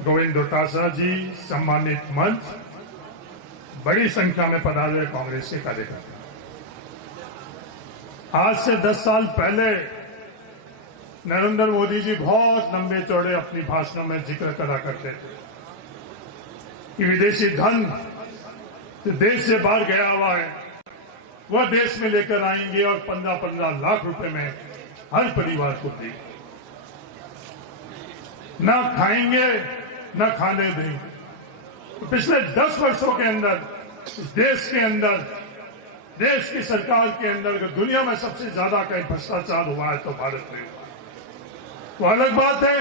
गोविंद डोटासरा जी, सम्मानित मंच, बड़ी संख्या में पधारे कांग्रेस के कार्यकर्ता। आज से 10 साल पहले नरेंद्र मोदी जी बहुत लंबे चौड़े अपनी भाषणों में जिक्र करा करते थे कि विदेशी धन जो देश से बाहर गया हुआ है वह देश में लेकर आएंगे और 15-15 लाख रुपए में हर परिवार को देंगे, न खाएंगे न खाने देंगे। तो पिछले 10 वर्षों के अंदर इस देश के अंदर, देश की सरकार के अंदर अगर दुनिया में सबसे ज्यादा कहीं भ्रष्टाचार हुआ है तो भारत में। तो अलग बात है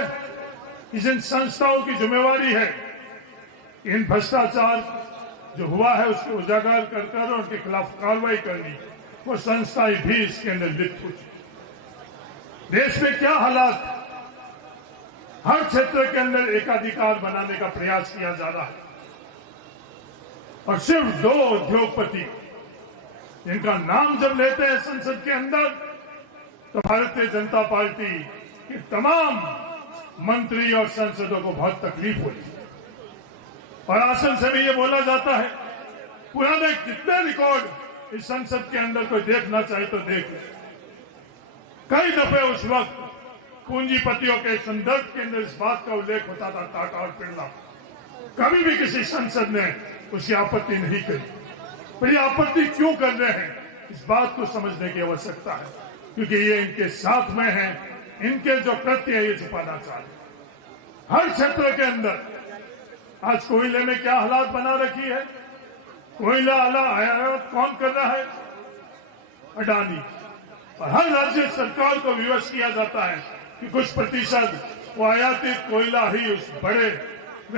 कि जिन संस्थाओं की जिम्मेवारी है इन भ्रष्टाचार जो हुआ है उसको उजागर कर उनके खिलाफ कार्रवाई करनी, वो संस्थाएं भी इसके अंदर लिप्त हो चुकी। देश में क्या हालात, हर क्षेत्र के अंदर एकाधिकार बनाने का प्रयास किया जा रहा है और सिर्फ 2 उद्योगपति जिनका नाम जब लेते हैं संसद के अंदर तो भारतीय जनता पार्टी के तमाम मंत्री और सांसदों को बहुत तकलीफ होती है। और आसन से भी ये बोला जाता है पुराने कितने रिकॉर्ड इस संसद के अंदर कोई देखना चाहे तो देख ले। कई दफे उस वक्त पूंजीपतियों के संदर्भ के अंदर इस बात का उल्लेख होता था, टाटा और बिरला। कभी भी किसी संसद ने उसकी आपत्ति नहीं करी। पर ये आपत्ति क्यों कर रहे हैं, इस बात को समझने की आवश्यकता है, क्योंकि ये इनके साथ में है, इनके जो कृत्य है ये छुपाना चाहते। हर क्षेत्र के अंदर आज कोयले में क्या हालात बना रखी है, कोयला आयात कौन कर रहा है, अडानी। और हर राज्य सरकार को विवश किया जाता है कि कुछ प्रतिशत वो आयातित कोयला ही उस बड़े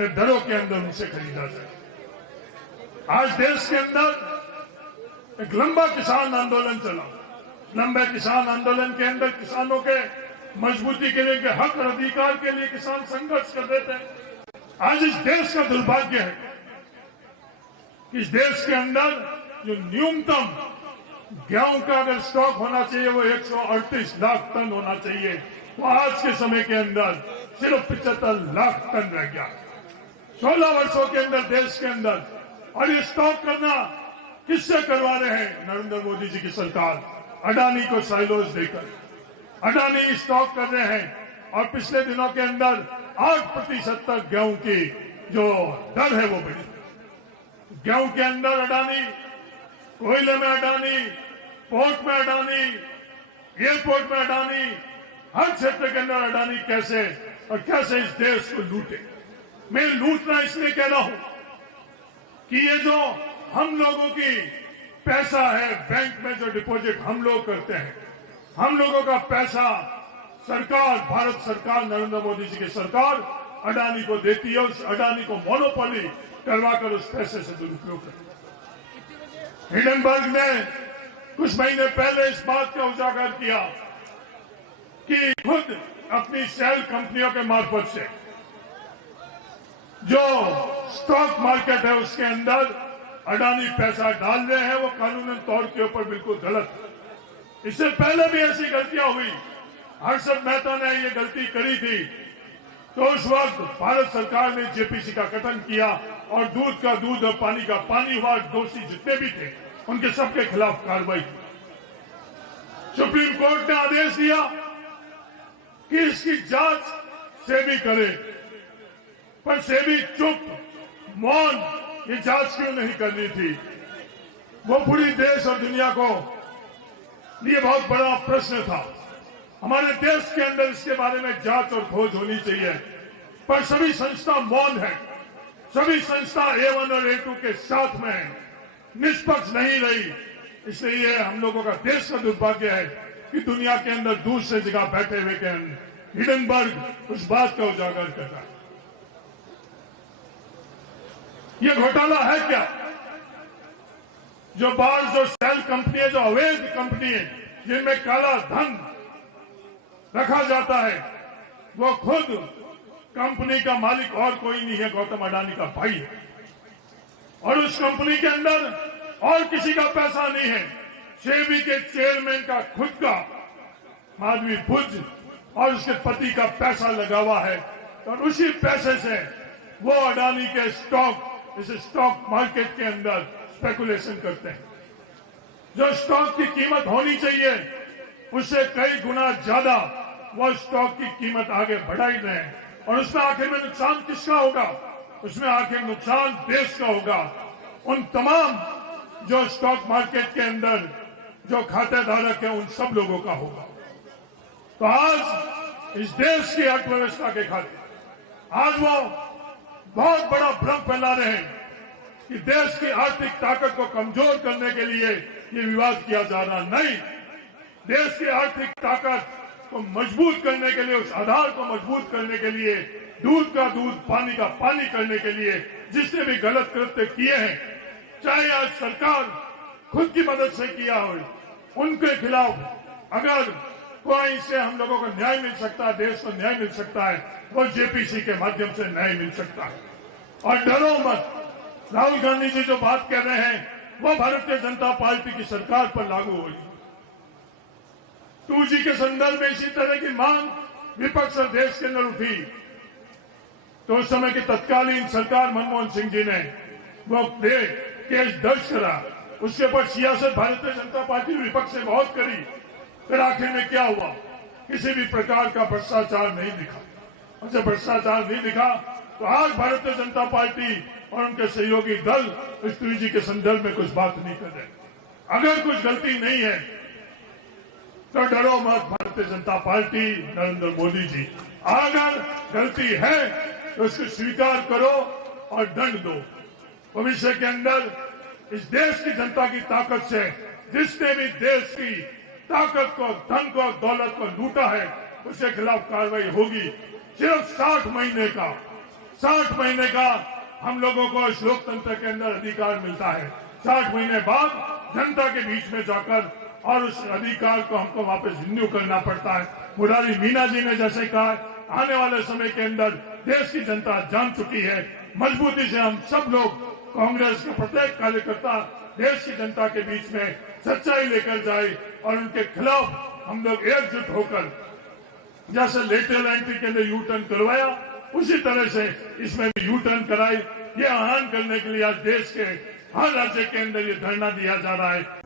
दरों के अंदर उनसे खरीदा जाए। आज देश के अंदर एक लंबा किसान आंदोलन चला। लंबे किसान आंदोलन के अंदर किसानों के मजबूती के लिए, के हक और अधिकार के लिए किसान संघर्ष कर रहे थे। आज इस देश का दुर्भाग्य है कि इस देश के अंदर जो न्यूनतम गेहूं का अगर स्टॉक होना चाहिए वो 138 लाख टन होना चाहिए, वो आज के समय के अंदर सिर्फ 75 लाख टन रह गया। 16 वर्षों के अंदर देश के अंदर। और ये स्टॉक करना किससे करवा रहे हैं? नरेंद्र मोदी जी की सरकार अडानी को साइलोज देकर अडानी स्टॉक कर रहे हैं। और पिछले दिनों के अंदर 8% तक गेहूं की जो दर है वो बढ़ी। गेहूं के अंदर अडानी, कोयले में अडानी, पोर्ट में अडानी, एयरपोर्ट में अडानी, हर क्षेत्र के अंदर अडानी कैसे और कैसे इस देश को लूटे। मैं लूटना इसलिए कह रहा हूं कि ये जो हम लोगों की पैसा है बैंक में जो डिपॉजिट हम लोग करते हैं, हम लोगों का पैसा सरकार, भारत सरकार, नरेंद्र मोदी जी की सरकार अडानी को देती है। उस अडानी को मोनोपोली करवाकर उस पैसे से दुरुपयोग करती है। हिंडनबर्ग ने कुछ महीने पहले इस बात का उजागर किया कि खुद अपनी शेल कंपनियों के मार्फत से जो स्टॉक मार्केट है उसके अंदर अडानी पैसा डाल रहे हैं, वो कानूनन तौर के ऊपर बिल्कुल गलत है। इससे पहले भी ऐसी गलतियां हुई। हर्षद मेहता ने ये गलती करी थी तो उस वक्त भारत सरकार ने जेपीसी का गठन किया और दूध का दूध और पानी का पानी हुआ। दोषी जितने भी थे उनके सबके खिलाफ कार्रवाई की। सुप्रीम कोर्ट ने आदेश दिया कि इसकी जांच सेबी करे, पर सेबी चुप, मौन, ये जांच क्यों नहीं करनी थी? वो पूरी देश और दुनिया को लिए बहुत बड़ा प्रश्न था। हमारे देश के अंदर इसके बारे में जांच और खोज होनी चाहिए, पर सभी संस्था मौन है। सभी संस्था A1 और A2 के साथ में है, निष्पक्ष नहीं रही। इसलिए हम लोगों का देश का दुर्भाग्य है कि दुनिया के अंदर दूसरे जगह बैठे हुए के हिंडनबर्ग उस बात का उजागर कर रहा है। ये घोटाला है क्या? जो बाहर जो शेल कंपनी है, जो अवैध कंपनी है, जिनमें काला धन रखा जाता है, वो खुद कंपनी का मालिक और कोई नहीं है, गौतम अडानी का भाई है। और उस कंपनी के अंदर और किसी का पैसा नहीं है। सेबी के चेयरमैन का खुद का माधवी भुज और उसके पति का पैसा लगा हुआ है और उसी पैसे से वो अडानी के स्टॉक, इस स्टॉक मार्केट के अंदर स्पेकुलेशन करते हैं। जो स्टॉक की कीमत होनी चाहिए उससे कई गुना ज्यादा वो स्टॉक की कीमत आगे बढ़ाई रहे हैं, और उसमें आखिर में नुकसान किसका होगा? उसमें आखिर नुकसान देश का होगा। उन तमाम जो स्टॉक मार्केट के अंदर जो खातेधारक है उन सब लोगों का होगा। तो आज इस देश की अर्थव्यवस्था के खातिर आज वो बहुत बड़ा भ्रम फैला रहे हैं कि देश की आर्थिक ताकत को कमजोर करने के लिए ये विवाद किया जा रहा। नहीं, देश की आर्थिक ताकत को मजबूत करने के लिए, उस आधार को मजबूत करने के लिए, दूध का दूध पानी का पानी करने के लिए जिसने भी गलत कृत्य किए हैं, चाहे आज सरकार खुद की मदद से किया हो, उनके खिलाफ अगर कोई से हम लोगों को न्याय मिल सकता है, देश को न्याय मिल सकता है, वो जेपीसी के माध्यम से न्याय मिल सकता है। और डरो मत, राहुल गांधी जी जो बात कर रहे हैं वो भारतीय जनता पार्टी की सरकार पर लागू होगी। 2G के संदर्भ में इसी तरह की मांग विपक्ष और देश के अंदर उठी तो उस समय की तत्कालीन सरकार मनमोहन सिंह जी ने वो केस दर्ज करा। उसके ऊपर सियासत भारतीय जनता पार्टी विपक्ष ने बहुत करी। फिर आखिर में क्या हुआ? किसी भी प्रकार का भ्रष्टाचार नहीं दिखा। और जब भ्रष्टाचार नहीं दिखा तो आज भारतीय जनता पार्टी और उनके सहयोगी दल इस 2G के संदर्भ में कुछ बात नहीं कर रहे। अगर कुछ गलती नहीं है तो डरो मत भारतीय जनता पार्टी, नरेंद्र मोदी जी। अगर गलती है तो उसको स्वीकार करो और दंड दो। भविष्य के अंदर इस देश की जनता की ताकत से जिसने भी देश की ताकत को, धन को, दौलत को लूटा है उसके खिलाफ कार्रवाई होगी। सिर्फ 60 महीने का हम लोगों को इस लोकतंत्र के अंदर अधिकार मिलता है। 60 महीने बाद जनता के बीच में जाकर और उस अधिकार को हमको वापस रिन्यू करना पड़ता है। मुरारी मीना जी ने जैसे कहा, आने वाले समय के अंदर देश की जनता जान चुकी है। मजबूती से हम सब लोग, कांग्रेस का प्रत्येक कार्यकर्ता देश की जनता के बीच में सच्चाई लेकर जाए और उनके खिलाफ हम लोग एकजुट होकर, जैसे लेटरल एंट्री के लिए यू टर्न करवाया उसी तरह से इसमें भी यू टर्न कराए। ये आह्वान करने के लिए आज देश के हर राज्य के अंदर ये धरना दिया जा रहा है।